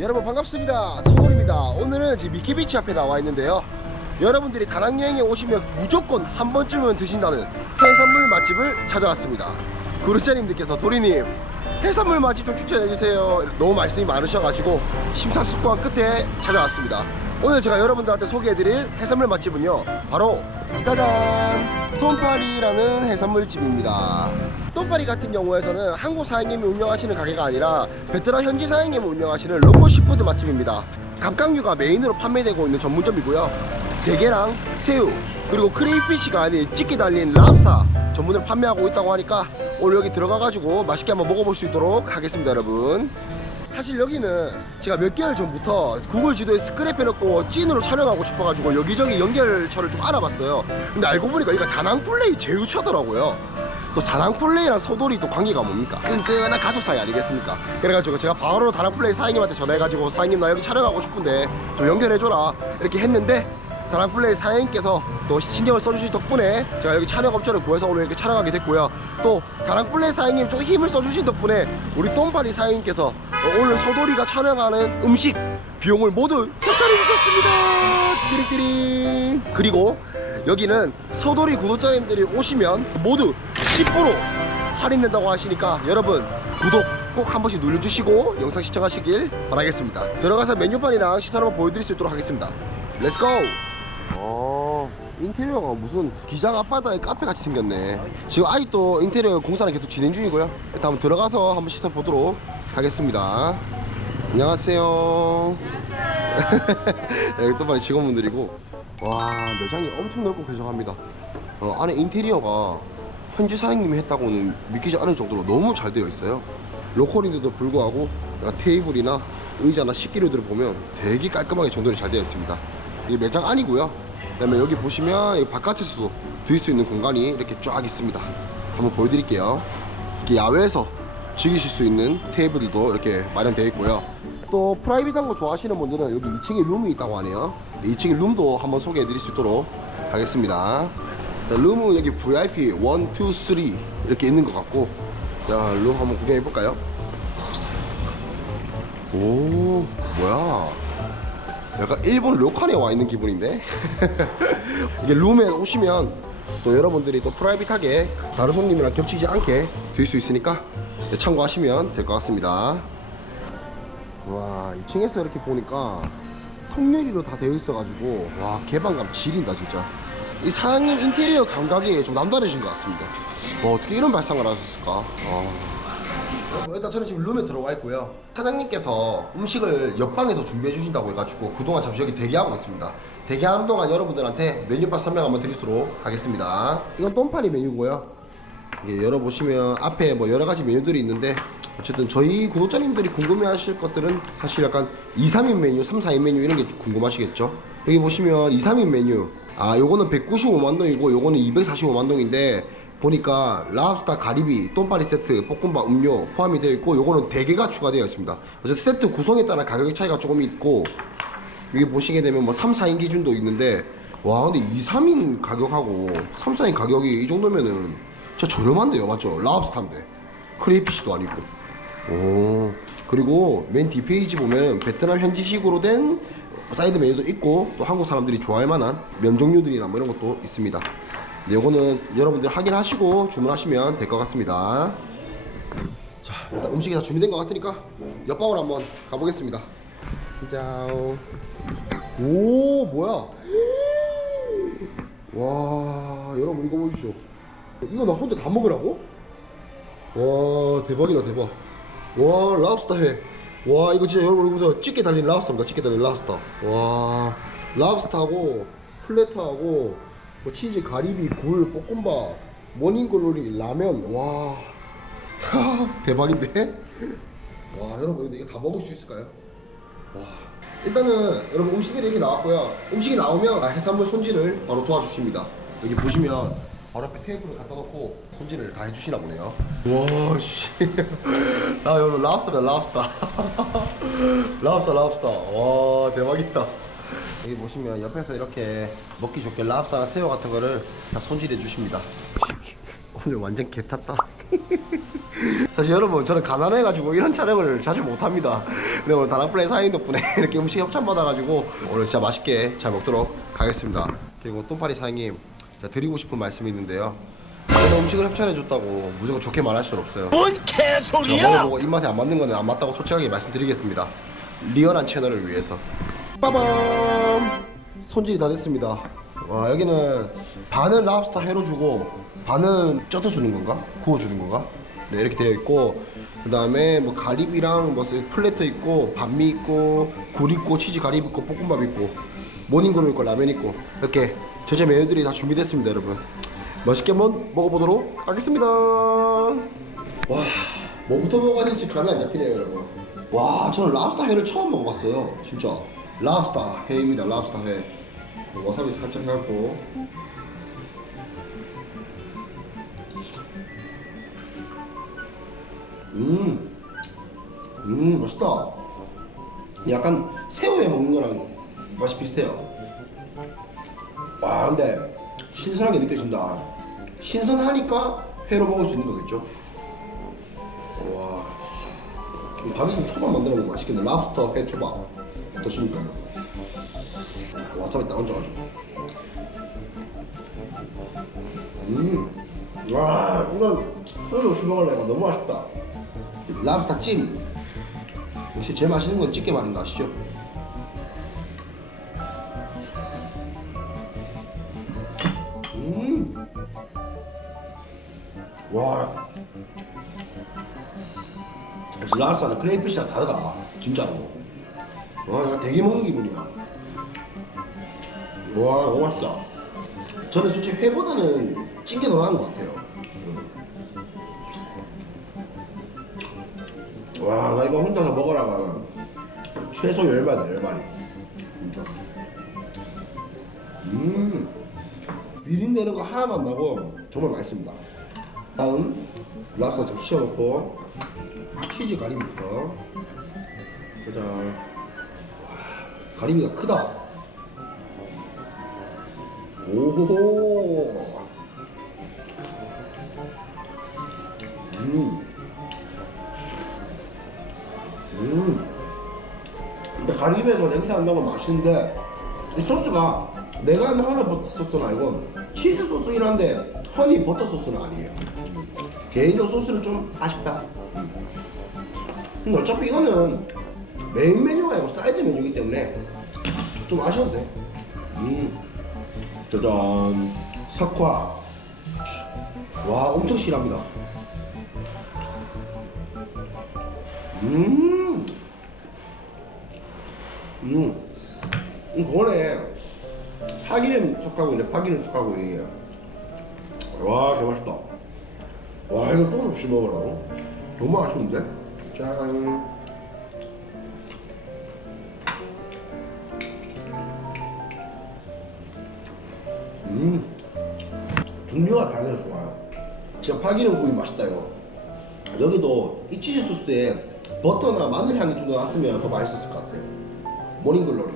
여러분 반갑습니다. 소골입니다. 오늘은 지금 미키비치 앞에 나와 있는데요. 여러분들이 다낭 여행에 오시면 무조건 한 번쯤은 드신다는 해산물 맛집을 찾아왔습니다. 구르자님들께서 도리님 해산물 맛집 좀 추천해 주세요. 너무 말씀이 많으셔가지고 심사숙고한 끝에 찾아왔습니다. 오늘 제가 여러분들한테 소개해드릴 해산물 맛집은요 바로 짜잔 똠파리라는 해산물집입니다 똠파리 같은 경우에서는 한국 사장님이 운영하시는 가게가 아니라 베트남 현지 사장님이 운영하시는 로컬 시푸드 맛집입니다 갑각류가 메인으로 판매되고 있는 전문점이고요 대게랑 새우 그리고 크레이피쉬가 아닌 찌개 달린 랍스타 전문을 판매하고 있다고 하니까 오늘 여기 들어가가지고 맛있게 한번 먹어볼 수 있도록 하겠습니다 여러분 사실 여기는 제가 몇 개월 전부터 구글 지도에 스크랩해놓고 찐으로 촬영하고 싶어가지고 여기저기 연결처를 좀 알아봤어요. 근데 알고 보니까 여기가 다낭플레이 제휴처더라고요. 또 다낭플레이랑 소돌이 또 관계가 뭡니까? 끈끈한 가족 사이 아니겠습니까? 그래가지고 제가 바로 다낭플레이 사장님한테 전화해가지고 사장님 나 여기 촬영하고 싶은데 좀 연결해줘라 이렇게 했는데 다낭플레이 사장님께서 또 신경을 써주신 덕분에 제가 여기 촬영 업체를 구해서 오늘 이렇게 촬영하게 됐고요. 또 다낭플레이 사장님 좀 힘을 써주신 덕분에 우리 똥파리 사장님께서 오늘 소돌이가 촬영하는 음식 비용을 모두 협찬해 주셨습니다. 띠리띠리. 그리고 여기는 소돌이 구독자님들이 오시면 모두 10% 할인된다고 하시니까 여러분 구독 꼭 한 번씩 눌러주시고 영상 시청하시길 바라겠습니다. 들어가서 메뉴판이랑 시설 한번 보여드릴 수 있도록 하겠습니다. 렛츠고! 어, 인테리어가 무슨 기장 앞바다에 카페 같이 생겼네. 지금 아직도 인테리어 공사는 계속 진행 중이고요. 일단 한번 들어가서 한번 시선 보도록 하겠습니다. 안녕하세요. 여기 또 많이 직원분들이고 와 매장이 엄청 넓고 쾌적합니다. 어, 안에 인테리어가 현지 사장님이 했다고는 믿기지 않을 정도로 너무 잘 되어 있어요. 로컬인데도 불구하고 테이블이나 의자나 식기류들을 보면 되게 깔끔하게 정돈이 잘 되어 있습니다. 이게 매장 안이고요. 그 다음에 여기 보시면 이 바깥에서도 드실 수 있는 공간이 이렇게 쫙 있습니다. 한번 보여드릴게요. 이렇게 야외에서 즐기실 수 있는 테이블도 이렇게 마련되어 있고요. 또 프라이빗한 거 좋아하시는 분들은 여기 2층에 룸이 있다고 하네요. 2층에 룸도 한번 소개해 드릴 수 있도록 하겠습니다. 자, 룸은 여기 VIP 1, 2, 3 이렇게 있는 것 같고 자, 룸 한번 구경해 볼까요? 오, 뭐야? 약간 일본 료칸에 와 있는 기분인데? 이게 룸에 오시면 또 여러분들이 또 프라이빗하게 다른 손님이랑 겹치지 않게 드실 수 있으니까 네, 참고하시면 될 것 같습니다. 와, 2층에서 이렇게 보니까 통유리로 다 되어 있어가지고 와 개방감 지린다 진짜. 이 사장님 인테리어 감각이 좀 남다르신 것 같습니다. 뭐 어떻게 이런 발상을 하셨을까? 아. 여러분, 일단 저는 지금 룸에 들어와 있고요. 사장님께서 음식을 옆방에서 준비해 주신다고 해가지고 그동안 잠시 여기 대기하고 있습니다. 대기하는 동안 여러분들한테 메뉴판 설명 한번 드리도록 하겠습니다. 이건 똠파리 메뉴고요. 이게 열어보시면 앞에 뭐 여러 가지 메뉴들이 있는데 어쨌든 저희 구독자님들이 궁금해하실 것들은 사실 약간 2, 3인 메뉴, 3, 4인 메뉴 이런 게 궁금하시겠죠? 여기 보시면 2, 3인 메뉴 아 요거는 195만 동이고 요거는 245만 동인데 보니까 랍스타 가리비, 똠파리 세트, 볶음밥, 음료 포함이 되어 있고 요거는 대게가 추가되어 있습니다. 어쨌든 세트 구성에 따라 가격의 차이가 조금 있고 여기 보시게 되면 뭐 3, 4인 기준도 있는데 와 근데 2, 3인 가격하고 3, 4인 가격이 이 정도면은 진짜 저렴한데요 맞죠? 랍스타인데 크레이피쉬도 아니고 오 그리고 맨 뒷페이지 보면 베트남 현지식으로 된 사이드 메뉴도 있고 또 한국 사람들이 좋아할 만한 면 종류들이나 뭐 이런 것도 있습니다. 네, 요거는 여러분들 확인하시고 주문하시면 될 것 같습니다. 자 일단 음식이 다 준비된 것 같으니까 옆방으로 한번 가보겠습니다. 짜오. 오 뭐야? 와 여러분 이거 보십시오 이거 나 혼자 다 먹으라고? 와 대박이다 대박. 와 랍스터 해 와 이거 진짜 여러분 이거 찌개 달린 랍스터입니다. 찌개 달린 랍스터. 와 랍스터하고 플래터하고 뭐 치즈 가리비 굴 볶음밥 모닝글로리 라면. 와 하, 대박인데? 와 여러분 근데 이거 다 먹을 수 있을까요? 와 일단은 여러분 음식들이 이렇게 나왔고요. 음식이 나오면 해산물 손질을 바로 도와주십니다. 여기 보시면 바로 앞에 테이블을 갖다 놓고 손질을 다 해주시나 보네요. 와씨. 아 여러분 랍스터다 랍스터. 랍스터 랍스터. 와 대박이다. 여기 보시면 옆에서 이렇게 먹기 좋게 랍스터나 새우 같은 거를 다 손질해 주십니다. 오늘 완전 개 탔다. 사실 여러분 저는 가난해가지고 이런 촬영을 자주 못합니다. 근데 오늘 다나플레이 사인 덕분에 이렇게 음식 협찬 받아가지고 오늘 진짜 맛있게 잘 먹도록 하겠습니다. 그리고 똥파리 사장님 제가 드리고 싶은 말씀이 있는데요 제가 음식을 협찬해줬다고 무조건 좋게 말할 수는 없어요 뭔 제가 개소리야! 먹어보고 입맛에 안 맞는 거는 안 맞다고 솔직하게 말씀드리겠습니다 리얼한 채널을 위해서 빠밤 손질이 다 됐습니다 와 여기는 반은 랍스터 회로 주고 반은 쪄서 주는 건가? 구워 주는 건가? 네 이렇게 되어 있고 그 다음에 뭐 가리비랑 뭐 플래터 있고 반미 있고 굴 있고 치즈 가리비 있고 볶음밥 있고 모닝글로 있고 라면 있고 이렇게 전체 메뉴들이 다 준비됐습니다 여러분. 맛있게 한번 먹어보도록 하겠습니다. 와 뭐부터 먹어야 될지 감이 안 잡히네요 여러분. 와 저는 랍스터 회를 처음 먹어봤어요 진짜. 랍스터 회입니다 랍스터 회. 와사비 살짝 해갖고. 음, 음 맛있다. 약간 새우에 먹는 거랑 맛이 비슷해요 와 근데 신선하게 느껴진다. 신선하니까 회로 먹을 수 있는 거겠죠? 와밥 있으면 초밥 만들어 먹으면 맛있겠네. 랍스터 회 초밥. 어떠십니까? 와사비 딱 얹어가지고. 음와 이건 소주 없이 먹으려니까 너무 맛있다. 랍스터 찜. 역시 제일 맛있는 건 찌개 말인 거 아시죠? 와. 랍스터는 크레이피시랑 다르다. 진짜로. 와, 나 되게 먹는 기분이야. 와, 너무 맛있다. 저는 솔직히 회보다는 찐 게 더 나은 것 같아요. 와, 나 이거 혼자서 먹으라가 최소 10마리다, 10마리. 진짜. 음. 비린 내는 거 하나도 안 나고 정말 맛있습니다. 다음 랍스터 좀 씌워놓고 치즈 가리비부터. 짜잔 와, 가리비가 크다. 오호호. 음. 음. 근데 가리비에서 냄새 안 나고 맛있는데 이 소스가 내가 아는 허니 버터 소스는 아니고 치즈 소스긴 한데 허니 버터 소스는 아니에요 개인적으로 소스는 좀 아쉽다 근데 어차피 이거는 메인 메뉴가 아니고 사이드 메뉴이기 때문에 좀 아쉬운데 음. 짜잔 석화 와 엄청 실합니다 음 음. 음, 그거네. 파기름 석가구이네, 파기름 석가구이. 와, 개 맛있다. 와, 이거 소스 없이 먹으라고? 너무 아쉬운데? 짠. 음. 종류가 다양해서 좋아요. 진짜 파기름 구이 맛있다, 이거. 여기도 이 치즈 소스에 버터나 마늘 향이 좀 더 났으면 더 맛있었을 것 같아요. 모닝글로리.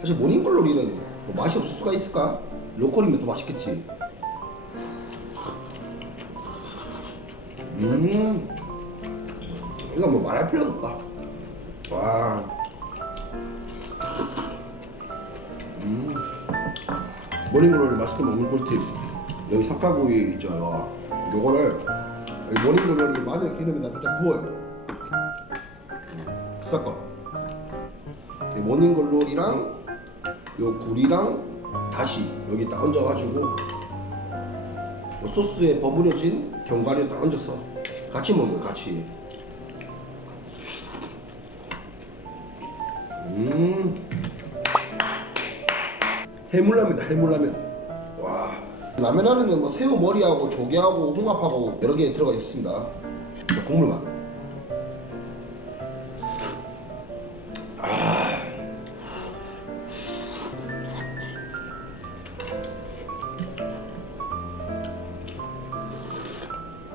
사실 모닝글로리는 뭐 맛이 없을 수가 있을까? 로컬이면 더 맛있겠지. 음. 이거 뭐 말할 필요도 없다. 와. 음. 모닝글로리 맛있게 먹는 꿀팁. 여기 석가구이 있죠. 요. 요거를 여기 모닝글로리 마늘 기름에다 살짝 부어요. 섞어. 이 모닝글로리랑 요 굴이랑 다시 여기 딱 얹어가지고 요 소스에 버무려진 견과류 딱 얹어서 같이 거예요 같이. 음. 해물라면이다 해물라면. 와. 라면 안에는 뭐 새우 머리하고 조개하고 홍합하고 여러 개 들어가 있습니다. 자, 국물 맛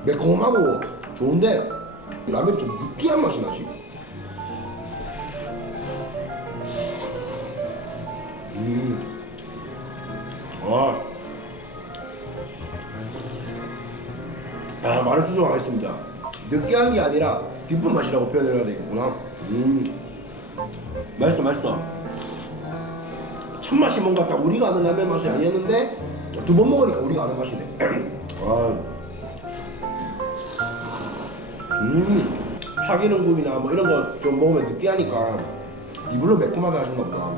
매콤하고 좋은데 라면이 좀 느끼한 맛이 나지. 음. 아. 아, 말을 수정하겠습니다. 느끼한 게 아니라 깊은 맛이라고 표현을 해야 되겠구나. 음, 맛있어, 맛있어. 첫 맛이 뭔가 딱 우리가 아는 라면 맛이 아니었는데 두 번 먹으니까 우리가 아는 맛이네. 아, 음, 파기름국이나 뭐 이런 거 좀 먹으면 느끼하니까 이불로 매콤하게 하셨나 보다.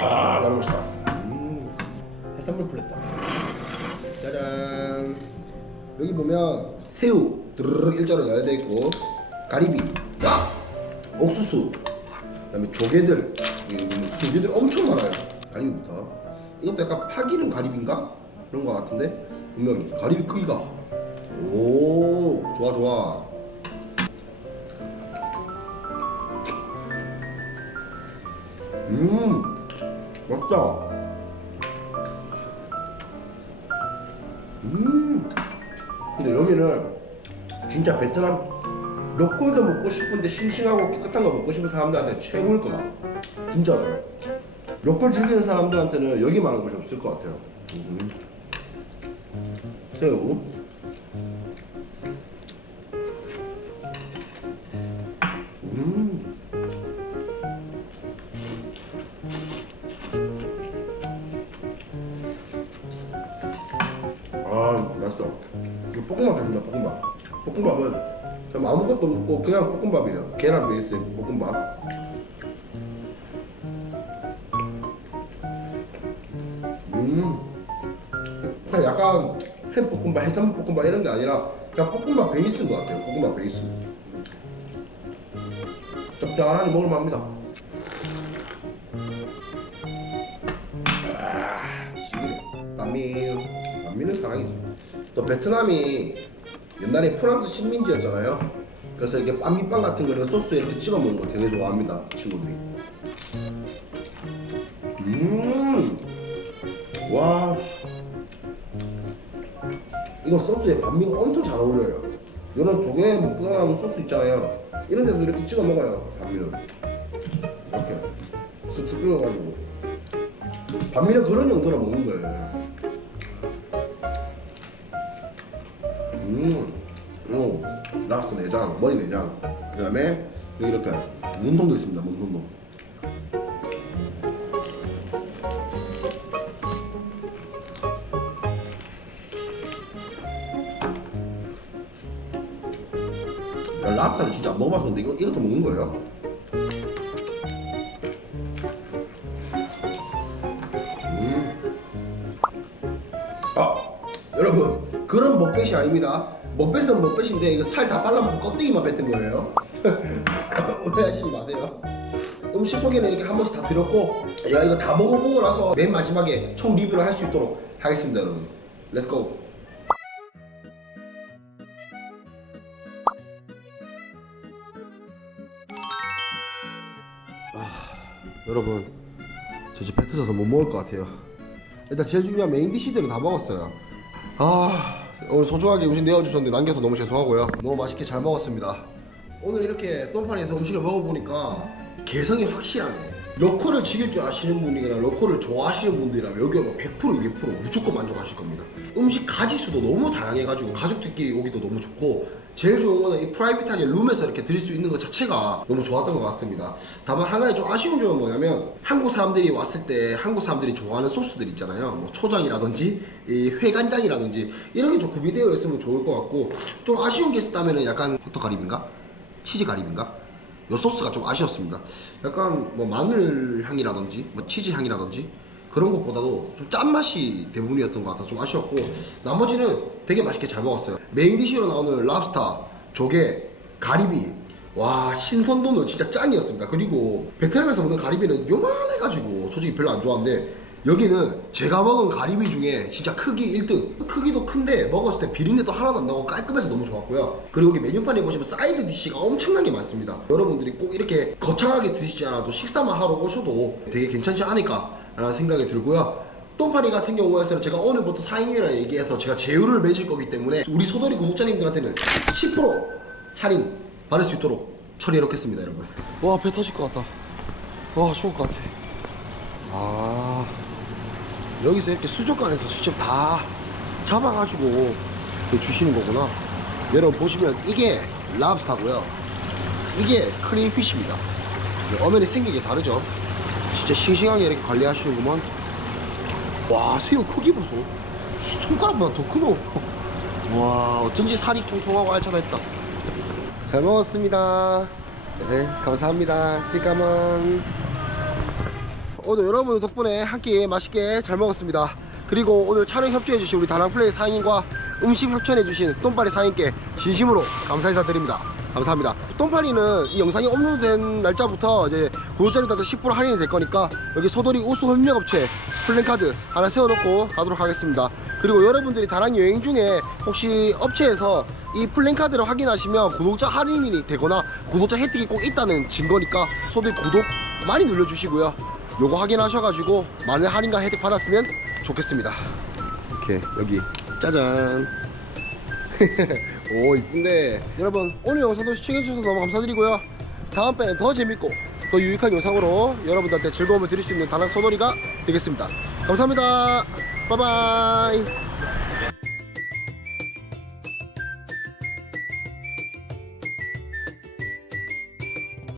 아, 너무 맛있다. 음, 해산물 플랫다. 짜잔. 여기 보면 새우 드르륵 일자로 넣어야 돼 있고 가리비, 야! 옥수수, 그다음에 조개들, 이 조개들 엄청 많아요. 가리비부터. 이것도 약간 파기름 가리비인가 그런 거 같은데 보면 가리비 크기가 오 좋아 좋아. 음 맛있다. 음. 근데 여기는 진짜 베트남 로컬도 먹고 싶은데 싱싱하고 깨끗한 거 먹고 싶은 사람들한테 최고일 거다. 진짜로. 로컬 즐기는 사람들한테는 여기만한 곳이 없을 것 같아요. 음. 새우. 음. 아 맛있어 이거 볶음밥 됩니다 볶음밥 볶음밥은 좀 아무것도 없고 그냥 볶음밥이에요 계란 베이스 볶음밥 해산물 볶음밥 이런 게 아니라 그냥 볶음밥 베이스인 것 같아요. 볶음밥 베이스. 짭짤하게 먹을만합니다. 반미 반미는 사랑이지. 또 베트남이 옛날에 프랑스 식민지였잖아요. 그래서 이게 빰미빵 같은 거를 소스에 이렇게 찍어 먹는 거 되게 좋아합니다 친구들이. 음 와 이거 소스에 반미가 엄청 잘 어울려요 이런 조개 뭐 끓여나온 소스 있잖아요 이런 데도 이렇게 찍어 먹어요 반미는 이렇게 쓱쓱 끓여가지고 반미는 그런 용도로 먹는 거예요 음, 오, 랍스터 내장, 머리 내장. 그 다음에 여기 이렇게 문통도 있습니다. 문통도. 야, 랍스터는 진짜 안 먹어봤었는데 이거 이것도 먹는 거예요? 음. 아, 여러분 그런 먹뱃이 아닙니다. 먹뱃은 먹뱃인데 이거 살다 발라먹고 껍데기만 뱉은 거예요. 오해하시지 마세요. 음식 소개는 이렇게 한 번씩 다 드렸고 야 이거 다 먹어보고 나서 맨 마지막에 총 리뷰를 할 수 있도록 하겠습니다 여러분. 렛츠고. 여러분 저집배 터져서 못 먹을 것 같아요. 일단 제일 중요한 메인 디시들은 다 먹었어요. 아 오늘 소중하게 음식 내어주셨는데 남겨서 너무 죄송하고요. 너무 맛있게 잘 먹었습니다. 오늘 이렇게 똥파리에서 음식을 먹어보니까 개성이 확실하네. 로컬을 즐길 줄 아시는 분이거나 로컬을 좋아하시는 분들이라면 여기 오면 100% 200% 무조건 만족하실 겁니다. 음식 가지수도 너무 다양해가지고 가족들끼리 오기도 너무 좋고 제일 좋은 거는 이 프라이빗하게 룸에서 이렇게 드릴 수 있는 것 자체가 너무 좋았던 것 같습니다. 다만 한 가지 좀 아쉬운 점은 뭐냐면 한국 사람들이 왔을 때 한국 사람들이 좋아하는 소스들 있잖아요. 뭐 초장이라든지 이 회간장이라든지 이런 게 좀 구비되어 있으면 좋을 것 같고 좀 아쉬운 게 있었다면 약간 호떡 가리비인가? 치즈 가리비인가? 요 소스가 좀 아쉬웠습니다. 약간 뭐 마늘 향이라든지 뭐 치즈 향이라든지 그런 것보다도 좀 짠맛이 대부분이었던 것 같아서 좀 아쉬웠고 나머지는 되게 맛있게 잘 먹었어요. 메인 디시로 나오는 랍스타, 조개, 가리비 와 신선도는 진짜 짱이었습니다. 그리고 베트남에서 먹는 가리비는 요만해가지고 솔직히 별로 안 좋아하는데 여기는 제가 먹은 가리비 중에 진짜 크기 1등. 크기도 큰데 먹었을 때 비린내도 하나도 안 나고 깔끔해서 너무 좋았고요. 그리고 여기 메뉴판에 보시면 사이드 디쉬가 엄청나게 많습니다. 여러분들이 꼭 이렇게 거창하게 드시지 않아도 식사만 하러 오셔도 되게 괜찮지 않을까 라는 생각이 들고요. 똥파리 같은 경우에는 제가 오늘부터 4인이라 얘기해서 제가 제휴를 맺을 거기 때문에 우리 소돌이 구독자님들한테는 10% 할인 받을 수 있도록 처리해 놓겠습니다 여러분. 와 배 터질 것 같다. 와 죽을 것 같아. 아 여기서 이렇게 수족관에서 직접 다 잡아가지고 주시는 거구나. 여러분 보시면 이게 랍스타고요. 이게 크림피쉬입니다. 어면이 생긴 게 다르죠. 진짜 싱싱하게 이렇게 관리하시는구만. 와 새우 크기 보소. 손가락보다 더 크노. 와 어쩐지 살이 통통하고 알차했다. 잘 먹었습니다. 네 감사합니다. 시까먼. 오늘 여러분 덕분에 한 끼 맛있게 잘 먹었습니다. 그리고 오늘 촬영 협조해주신 우리 다낭플레이 사장님과 음식 협찬해주신 똥파리 사장님께 진심으로 감사 인사드립니다. 감사합니다. 똥파리는 이 영상이 업로드된 날짜부터 이제 구독자님들한테 10% 할인이 될 거니까 여기 소돌이 우수 협력업체 플랜카드 하나 세워놓고 가도록 하겠습니다. 그리고 여러분들이 다낭 여행 중에 혹시 업체에서 이 플랜카드를 확인하시면 구독자 할인이 되거나 구독자 혜택이 꼭 있다는 증거니까 소돌이 구독 많이 눌러주시고요. 요거 확인하셔가지고 많은 할인과 혜택 받았으면 좋겠습니다. 이렇게 여기 짜잔. 오 이쁜데 여러분 오늘 영상도 시청해주셔서 너무 감사드리고요. 다음 편엔 더 재밌고 더 유익한 영상으로 여러분들한테 즐거움을 드릴 수 있는 다낭 소놀이가 되겠습니다. 감사합니다. 바이바이.